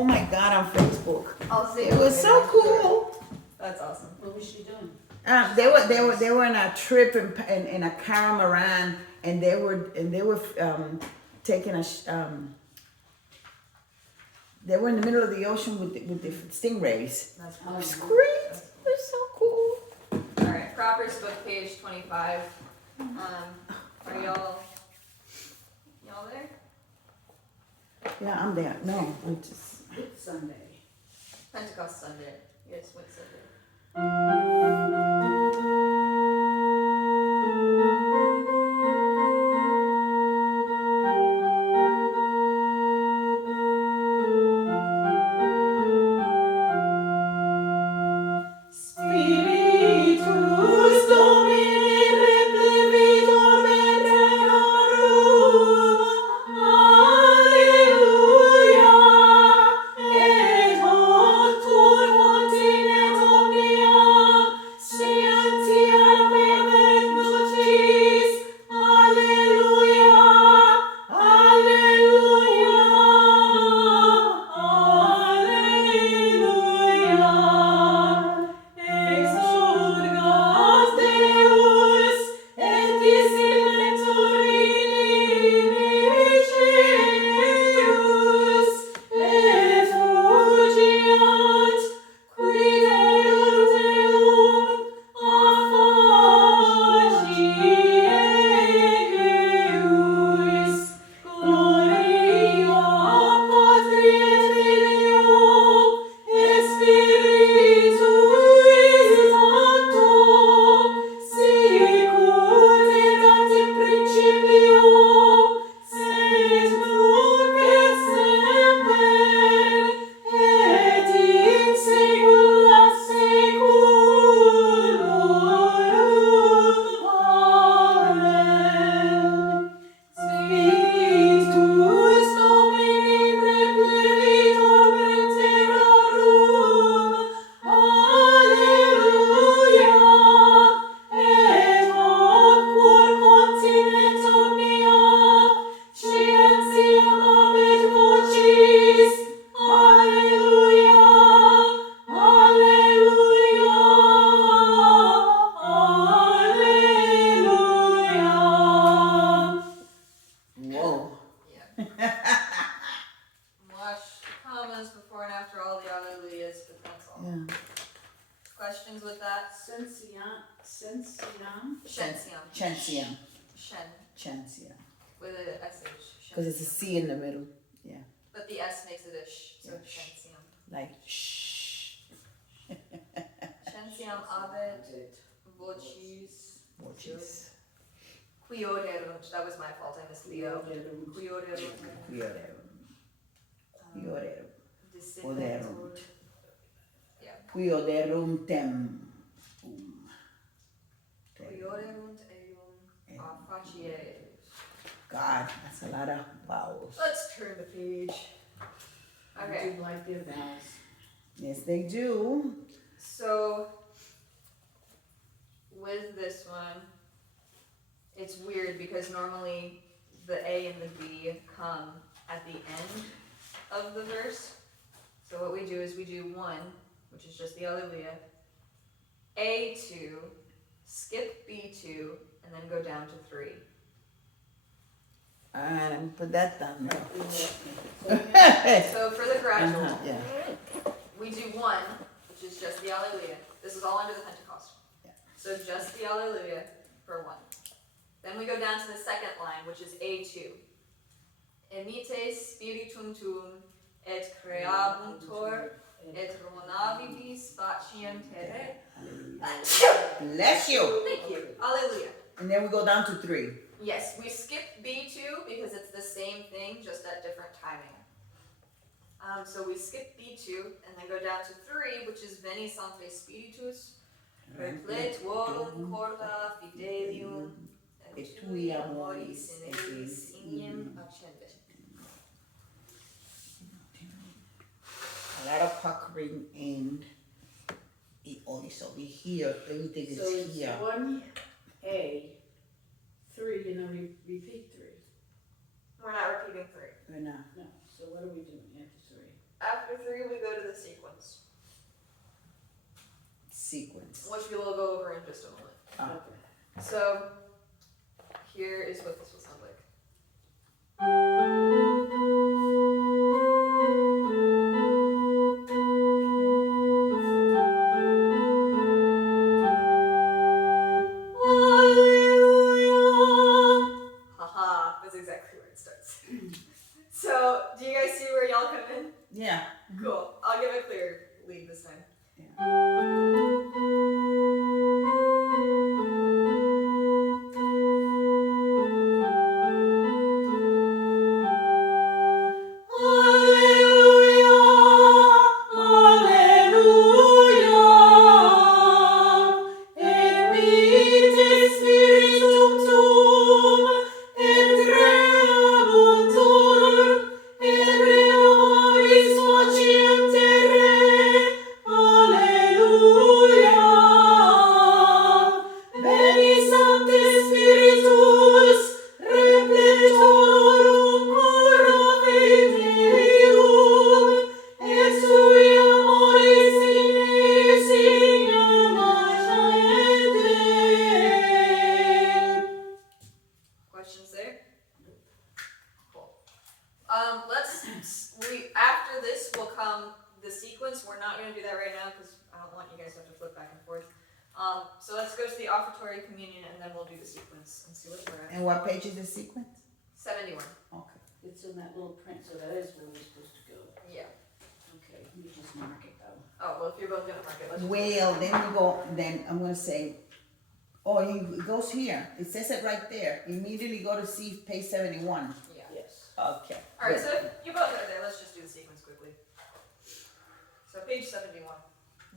oh my God, on Facebook. I'll see. It was so cool. That's awesome. What was she doing? They were on a trip in a catamaran, and they were taking they were in the middle of the ocean with the stingrays. That's It cool. was great. It was so cool. All right, Cropper's book, page 25. Are y'all there? Yeah, I'm there. No, I'm just. It's Sunday. Pentecost Sunday. Yes, what Sunday? Spiritus Domini replevitur veterum, Alleluia, et hoc cur continet omnia, scientia meveret lucis, Alleluia, Alleluia, Alleluia. Exurgas Deus, et disiletur inimicus, et fugiant, quid erunt eum, affagieius. Gloria Patri et Filio, et Spiritui Sancto, sicut erat in principio, et nunc et semper, et in saecula saeculorum. Amen. Spiritus Domini replevitur veterum, Alleluia, et hoc cur continet omnia, scientia habet vocis, Alleluia, Alleluia, Alleluia. Whoa. Yeah. Watch commas before and after all the Alleluias, but that's all. Yeah. Questions with that? Sensiam. Shensiam. Chansium. Shen. Chansium. With a SH. Because it's a Shensiam. C in the middle. Yeah. But the S makes it a sh, so Yeah. Shensiam. Like shh. Shensiam abet vocis. Watches. Quioderunt. That was my fault. I missed Leo. Quioderunt. Quiorerum. Quiorerum. Discipetur. Yeah. Quiorerum tem. Quioderunt eum affacieius. God, that's a lot of vowels. Let's turn the page. Okay. I do like their vowels. Yes, they do. So, with this one, it's weird because normally the A and the B come at the end of the verse. So what we do is we do 1, which is just the Alleluia, A2, skip B2, and then go down to 3. And put that down there. So for the gradual, Yeah. we do 1, which is just the Alleluia. This is all under the Pentecost. Yeah. So just the Alleluia for 1. Then we go down to the second line, which is A2. Emite spiritum tuum, et creabuntur, et ronavivis faciem terre. Bless you. Thank you. Alleluia. And then we go down to 3. Yes, we skipped B2 because it's the same thing, just at different timing. So we skip B2 and then go down to 3, which is Veni Sancte Spiritus, repletuorum corda fidelium, et tui amoris in eis ignem accendent. A lot of puckering and so we here, everything is So it's here. 1A, 3, and then we repeat 3. We're not repeating 3. We're not. No, so what are we doing after 3? After sequence. which we will go over in just a moment. Ah. Okay. So here is what this will sound like. Haha, that's exactly where it starts. So, do you guys see where y'all come in? Yeah. Cool. I'll give a clear lead this time. Questions there? Cool. After this will come the sequence. We're not going to do that right now because I don't want you guys to have to flip back and forth. So let's go to the offertory communion and then we'll do the sequence and see what we're at. And what page is the sequence? 71. Okay. It's in that little print, so that is where we're supposed to go. Yeah. Okay, let me just mark it though. Oh, well, if you're both going to mark it, let's just Well, then we go, then I'm gonna say, it goes here. It says it right there. Immediately go to page 71. Yeah. Yes. Okay. Alright, so if you both are there, let's just do the sequence quickly. So page 71.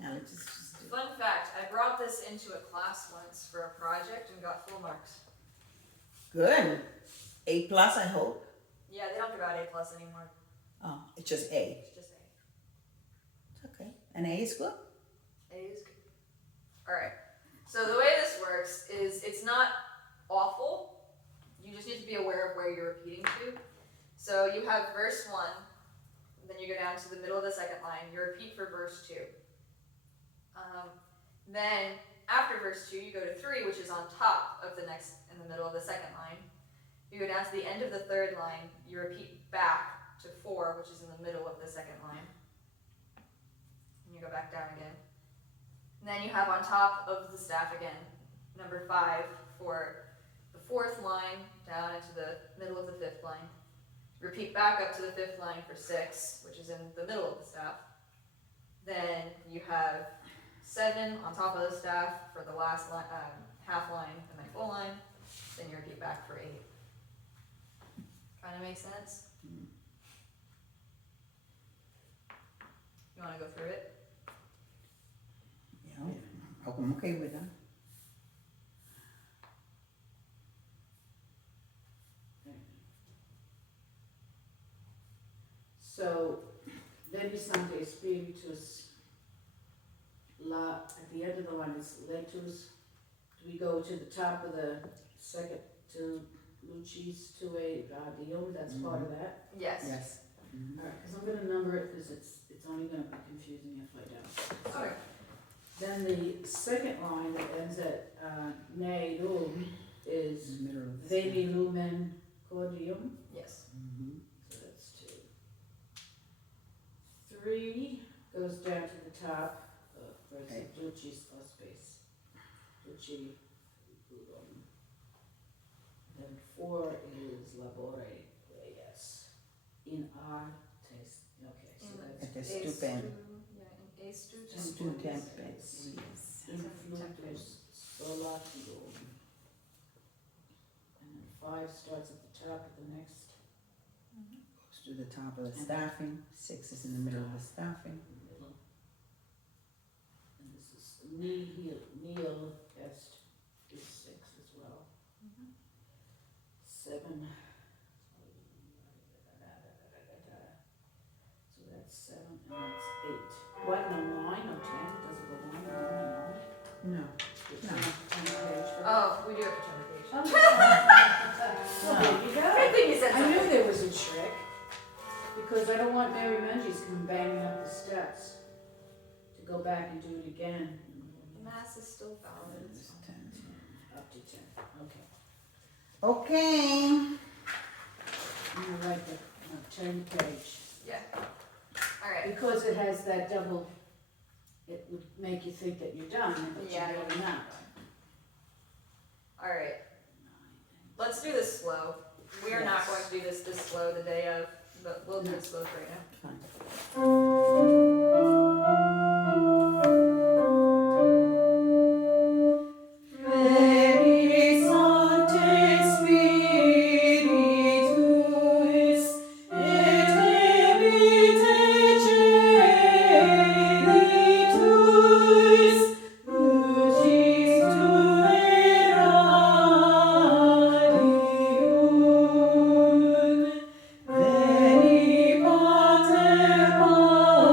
Yeah, let's just do it. Fun fact, I brought this into a class once for a project and got full marks. Good. A plus, I hope. Yeah, they don't give out A plus anymore. Oh, it's just A. It's just A. It's okay. An A is good? A is good. Alright, so the way this works is it's not awful. You just need to be aware of where you're repeating to. So you have verse 1, then you go down to the middle of the second line, you repeat for verse 2. Then after verse 2, you go to 3, which is on top of the next, in the middle of the second line. You go down to the end of the third line, you repeat back to 4, which is in the middle of the second line. And you go back down again. And then you have on top of the staff again, number 5 for the fourth line down into the middle of the fifth line. Repeat back up to the fifth line for 6, which is in the middle of the staff. Then you have 7 on top of the staff for the last line, half line and then full line. Then you repeat back for 8. Kind of makes sense? You want to go through it? Yeah. I'm okay with that. So, Veni Sancte Spiritus, at the end of the line is Letus. Do we go to the top of the second, to Lucis to a Dium, that's part of that? Yes. Yes. Alright, because I'm gonna number it, because it's only gonna be confusing if I don't. Okay. Then the second line that ends at Ne Lum is In the middle of the Veni Lumen Cordium, Yes. Mhm. so that's 2. 3 goes down to the top of Okay. Dulcis Hospes, Dulci Ludum. Then 4 is Labore, yes, in artes, okay, so At that's the stupend. Yeah, in A stu Stupend. Yes. Yes. Influtus Solatium. And then 5 starts at the top of the next. Goes to the top of the staffing. 6 is in the middle of the staffing. Middle. And this is Nihil est is 6 as well. 7. So that's 7 and that's 8. What, no 9, no 10? Does it go 9, 9, and 9? No. It's No. on the page. Oh, we do have to turn the page. Well, there you go. Good thing you said I knew something. there was a trick, because I don't want Mary Menzies coming banging up the steps to go back and do it again. Mass is still valid. It's 10. Up to 10, okay. Okay. I'm gonna write the, turn the page. Yeah. Alright. Because it has that double, it would make you think that you're done, but Yeah. you're really not. Alright. Let's do this slow. We are not Yes. going to do this slow the day of, but we'll do No. it slow right now. Fine. Veni Sancte Spiritus, et habite celitus, lucis tuae radium. Veni Pater Pauperum,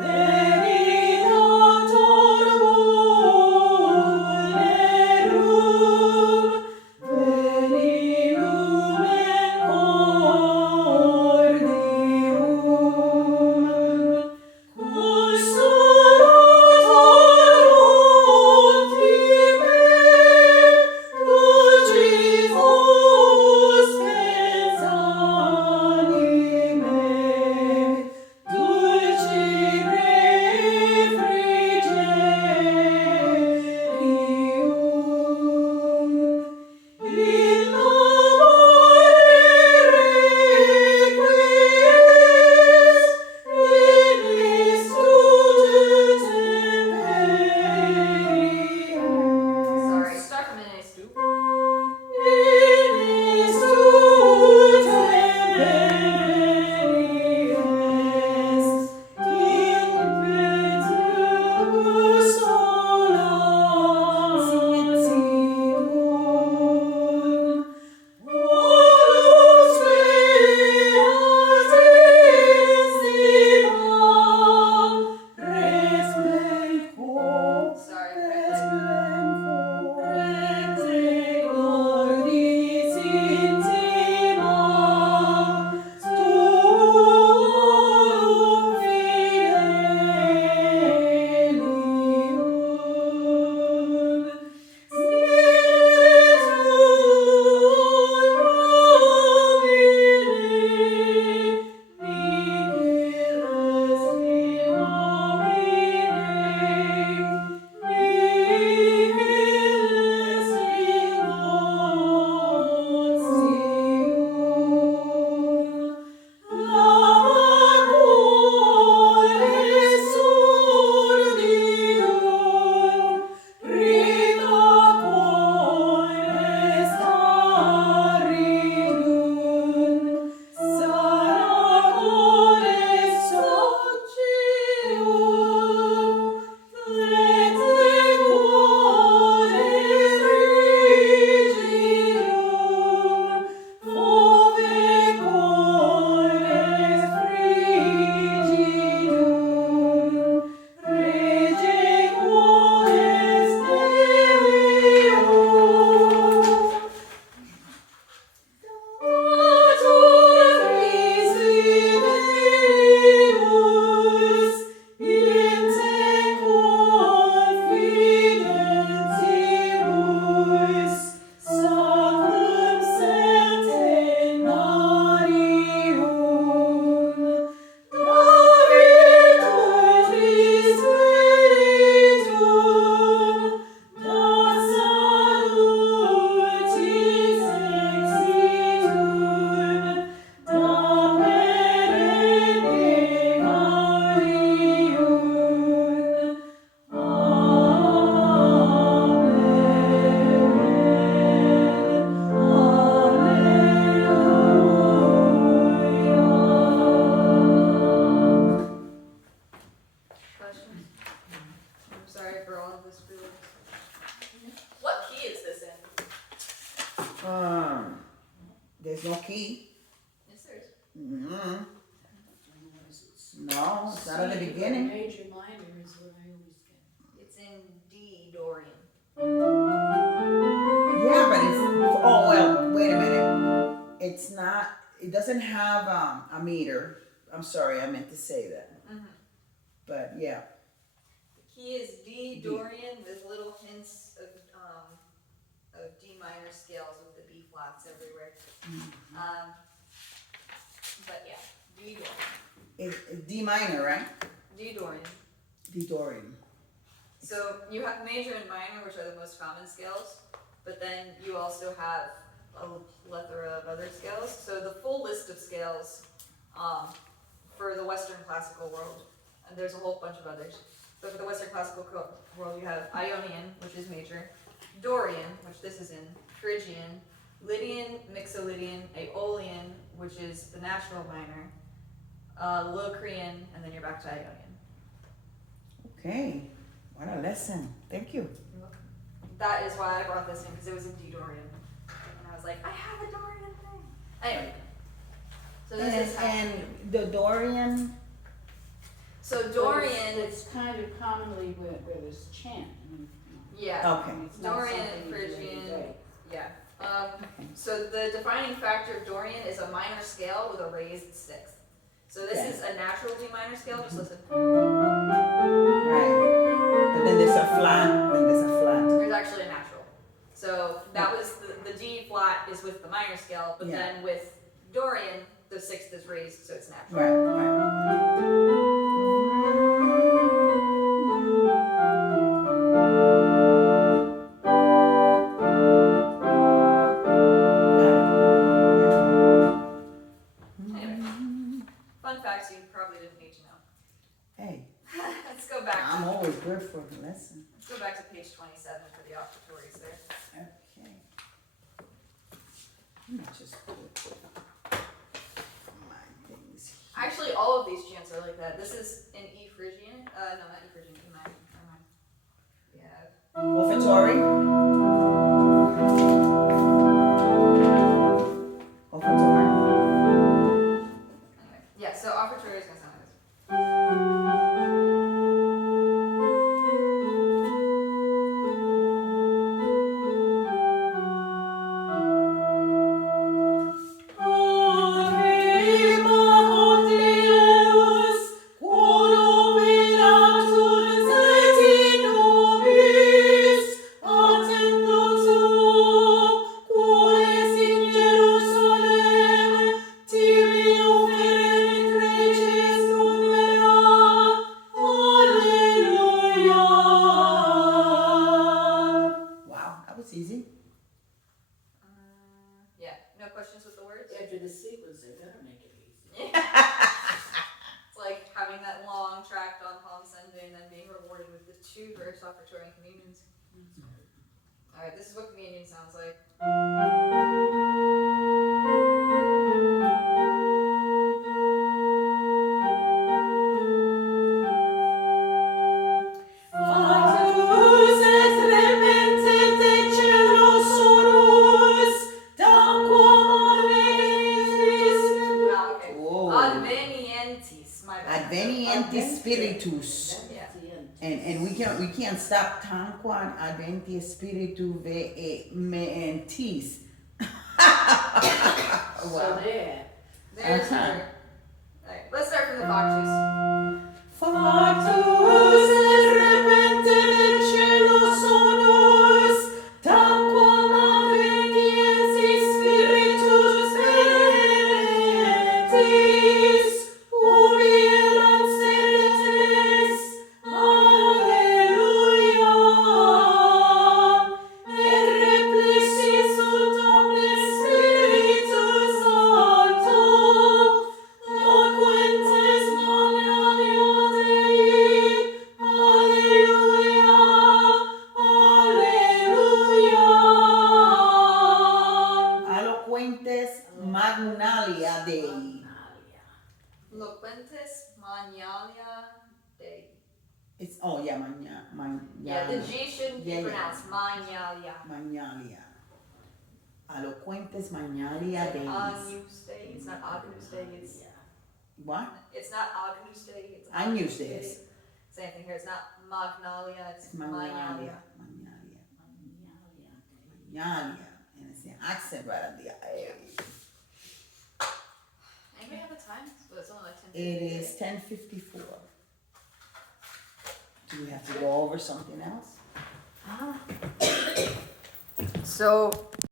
veni Dator munerum, veni lumen cordium. Consolator ultime, dulcis spes animae, dulci refrigerium. In labore requies, in istude temperie. Sorry, start from an A stoop. In istude temperies, impetus solatium. Olus meas intima, res blanco, Sorry, res right blanco, res gloriis intima, tuum fidelium. Questions? I'm sorry for all of this really. What key is this in? There's no key. Yes, there is. Mm-hmm. No, it's not at the C, beginning. Major, minor is what I always get. It's in D, Dorian. Yeah, but it's, oh, well, wait a minute. It's not, it doesn't have a meter. I'm sorry, I meant to say that. Mm-hmm. But yeah, He is D Dorian with little hints of D minor scales with the B flats everywhere. But yeah, D Dorian. It's D minor, right? D Dorian. D Dorian. So you have major and minor, which are the most common scales, but then you also have a plethora of other scales. So the full list of scales for the Western classical world, and there's a whole bunch of others. So for the Western classical world, you have Ionian, which is major, Dorian, which this is in, Phrygian, Lydian, Mixolydian, Aeolian, which is the natural minor, Locrian, and then you're back to Ionian. Okay, what a lesson. Thank you. That is why I brought this in, because it was in D Dorian. And I was like, I have a Dorian thing. Anyway. So this is how. And the Dorian. So Dorian. It's kind of commonly where there's chant. Yeah. Okay. It's not Dorian something and you do every Phrygian. day. Yeah. So the defining factor of Dorian is a minor scale with a raised sixth. So this Okay. is a natural D minor scale. Just listen. Right. But then there's a flat. There's actually a natural. So that was the D flat is with the minor scale, but Yeah. then with Dorian, the sixth is raised, so it's natural. Right. Anyway, fun facts you probably didn't need to know. Hey, Let's go back. I'm always good for a lesson. Let's go back to page 27 for the offertories there. Okay. Let me just put my things here. Actually, all of these chants are like that. This is in E Phrygian. No, not E Phrygian. E minor. Never mind. Yeah. Offertory. Offertory. Anyway, yeah. So offertory is gonna sound like this. Wow, that was easy. Yeah. No questions with the words. After the sequence, they better make it easy. It's like having that long tract on Palm Sunday and then being rewarded with the 2 verse offertory and communions. Alright, this is what communion sounds like. Wow, okay. Oh. Advenientis, my bad. Advenientis spiritus. Yeah. And we can't stop tanquam adventi spiritu vehementis. So Wow. there. There's Uh-huh. her. Alright, let's start from the Factus. Factus repente cielo sonus, tanquam advenientis spiritus vehementis, ubi erat sedetes, alleluia, et replexis ut omnes spiritus sancto, loquentes magnalia Dei, alleluia, alleluia. Eloquentes magnalia Dei. Loquentes magnalia Dei. It's magna. Yeah, the G shouldn't be Yeah, yeah. pronounced magnalia. Magnalia. Eloquentes magnalia Dei. Agnus Dei. It's not Agnus Dei. What? It's not Agnus Dei. It's Agnus Dei. Same thing here. It's not magnalia. It's It's magnalia. magnalia. Magnalia. And it's the accent right at the A. Anybody have a time? But it's only like 10. It is 10:54. Do we have to go over something else? So